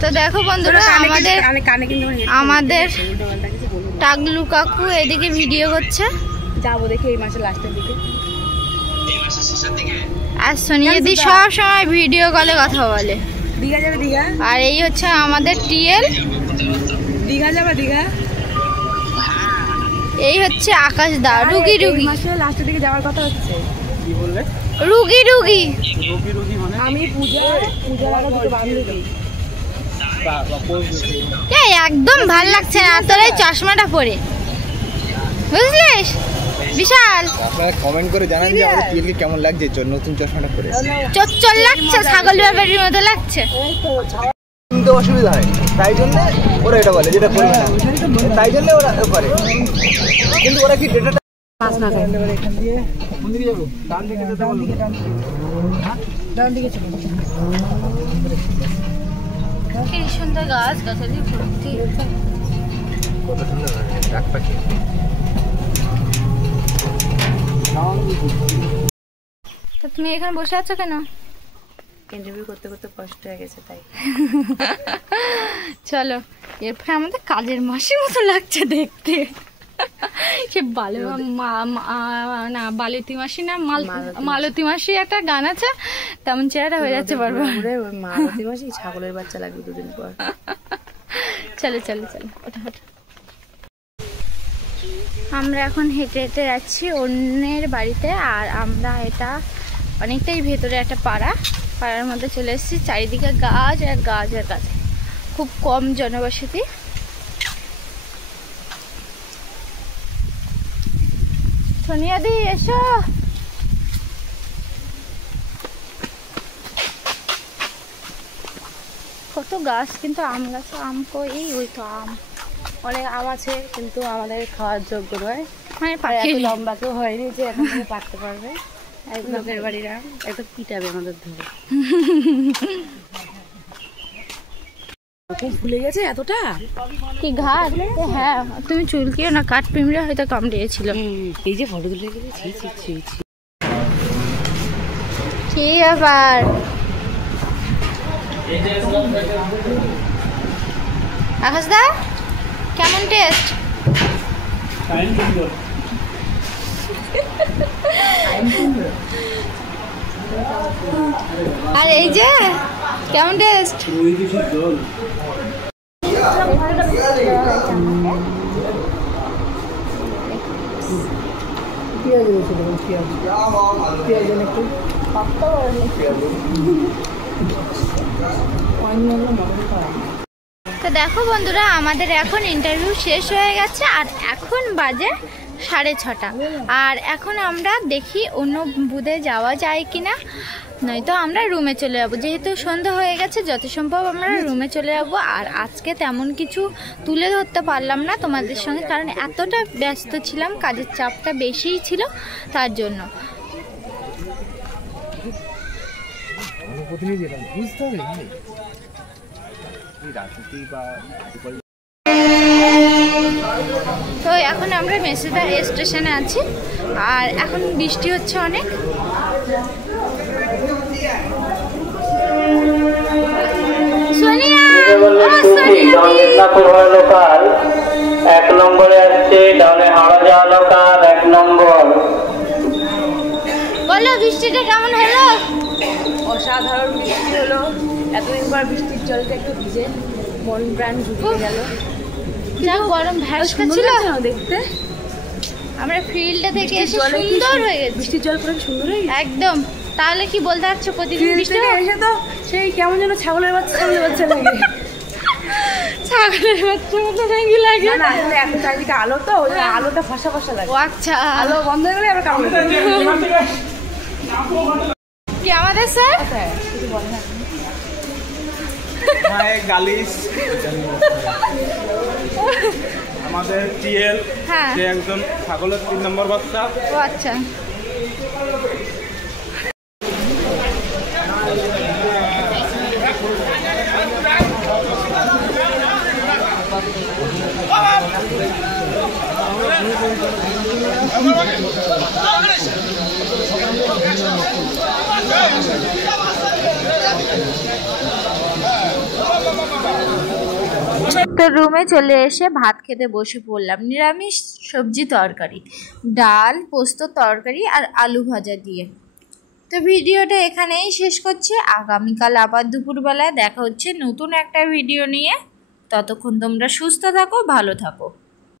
তো দেখো বন্ধুরা আমাদের টাগলু কাকু এদিকে ভিডিও করছে। যাবো দেখি এই মাসের লাস্টের দিকে। আর সোনিয়া দি সব সময় ভিডিও কলে কথা বলে। দীঘা যাবে দীঘা। আর এই হচ্ছে আমাদের টিএল। দীঘা যাবে দীঘা। এই হচ্ছে আকাশ দা। রুগী রুগী মাসের লাস্টের দিকে যাওয়ার কথা হচ্ছে। কি বলবে? রুগী রুগী রুগী মানে আমি পূজার আগে দুটো বান্ধবী। একদম ভাল লাগছে না তোর এই চশমাটা পরে, বুঝলিস বিশাল। আপনারা কমেন্ট করে জানান যে আমাদের টিএলকে কেমন লাগছে নতুন চশমাটা পরে। চচ্চল লাগছে, ছাগল ব্যাপারীর মতো লাগছে। কিন্তু অসুবিধা হয়, তাই জন্য ওরা এটা বলে যেটা করবে না, তাই জন্য ওরা করে। কিন্তু ওরা কি ডেটাটা পাস না করে এখান দিয়ে কোন দিকে যাব? ডান দিকে যেতে বলবো। ডান দিকে চলো। কি সুন্দর গাছ গাছালি ভর্তি। কত সুন্দর ডাক পাখি। তো তুমি এখানে বসে আছো কেন? ইন্টারভিউ করতে করতে কষ্ট হয়ে গেছে তাই। চলো এরপরে আমাদের কাজের মাসির মতো লাগছে দেখতে। সে বালতি মাসি না মালতী মাসি একটা গান আছে, তেমন চেহারা হয়ে যাচ্ছে বারবার। মালতী মাসি ছাগলের বাচ্চা লাগবে দুদিন পর। চলো চলো চলো ওঠা ওঠা। আমরা এখন হেঁটে হেঁটে যাচ্ছি অন্যের বাড়িতে। আর আমরা এটা অনেকটাই ভেতরে একটা পাড়ার মধ্যে চলে এসেছি। চারিদিকে গাছ আর গাছ আর গাছ, খুব কম জনবসতি। সোনিয়া দি এসো। কত গাছ, কিন্তু আম গাছ, আম কই? ওই তো আম, অনেক আম আছে কিন্তু আমাদের খাওয়ার যোগ্য নয়। মানে লম্বা কেউ হয়নি যে এখন থেকে পাকতে পারবে। লোকের বাড়ির আম একটা পিটাবে আমাদের ধরে। ফুলে গেছে এতটা কি ঘাট। হ্যাঁ তুমি চুলকিও না, কাঠ পিমড়ে হয়তো কামড়িয়েছিল। এই যে ফটো তুলে গেছে। কি ব্যাপার? আকাশ দা কেমন টেস্ট? আর এই যে কেমন টেস্ট? তো দেখো বন্ধুরা আমাদের এখন ইন্টারভিউ শেষ হয়ে গেছে আর এখন বাজে 6:30। আর এখন আমরা দেখি অন্য বুথে যাওয়া যায় কিনা, নয়তো আমরা রুমে চলে যাবো। যেহেতু সন্ধ্যা হয়ে গেছে যত সম্ভব আমরা রুমে চলে যাবো। আর আজকে তেমন কিছু তুলে ধরতে পারলাম না তোমাদের সঙ্গে, কারণ এতটা ব্যস্ত ছিলাম, কাজের চাপটা বেশিই ছিল তার জন্য। তো এখন আমরা মেসেদা স্টেশনে আছি আর এখন বৃষ্টি হচ্ছে অনেক। এক নম্বরে আসছে ডাউনে হাওড়া যাওয়া লোকাল 1 নম্বর। বলো বৃষ্টিটা কেমন হলো? অসাধারণ বৃষ্টি হলো। এতদিন পর বৃষ্টির জলটা একটু ভিজে মন প্রাণ জুড়িয়ে গেল। যা গরম ভ্যাসকা ছিল দেখতে। আমরা ফিল্ডটা থেকে এসে সুন্দর হয়ে গেছে। বৃষ্টির জল পুরো সুন্দর হয়ে গেছে একদম। তাহলে কি বলতে পারছো প্রতিদিন বৃষ্টি এসে তো সেই কেমন যেন ছাগলের বাচ্চা লাগে। ছাগলের বাচ্চা মতো নাকি লাগে? না আসলে এখন চারিদিকে আলো তো, ওই আলোটা ফসা ফসা লাগে। ও আচ্ছা, আলো বন্ধ হয়ে গেলে আমরা কামড়ে কি আমাদের স্যার কিছু বলে না। আমাদের টিএল সে একজন ছাগলের 3 নম্বর বাচ্চা। ও আচ্ছা। তো রুমে চলে এসে ভাত খেতে বসে পড়লাম। নিরামিষ সবজি তরকারি, ডাল, পোস্ত তরকারি আর আলু ভাজা দিয়ে। তো ভিডিওটা এখানেই শেষ করছি। আগামীকাল আবার দুপুরবেলায় দেখা হচ্ছে নতুন একটা ভিডিও নিয়ে। ততক্ষণ তোমরা সুস্থ থাকো, ভালো থাকো।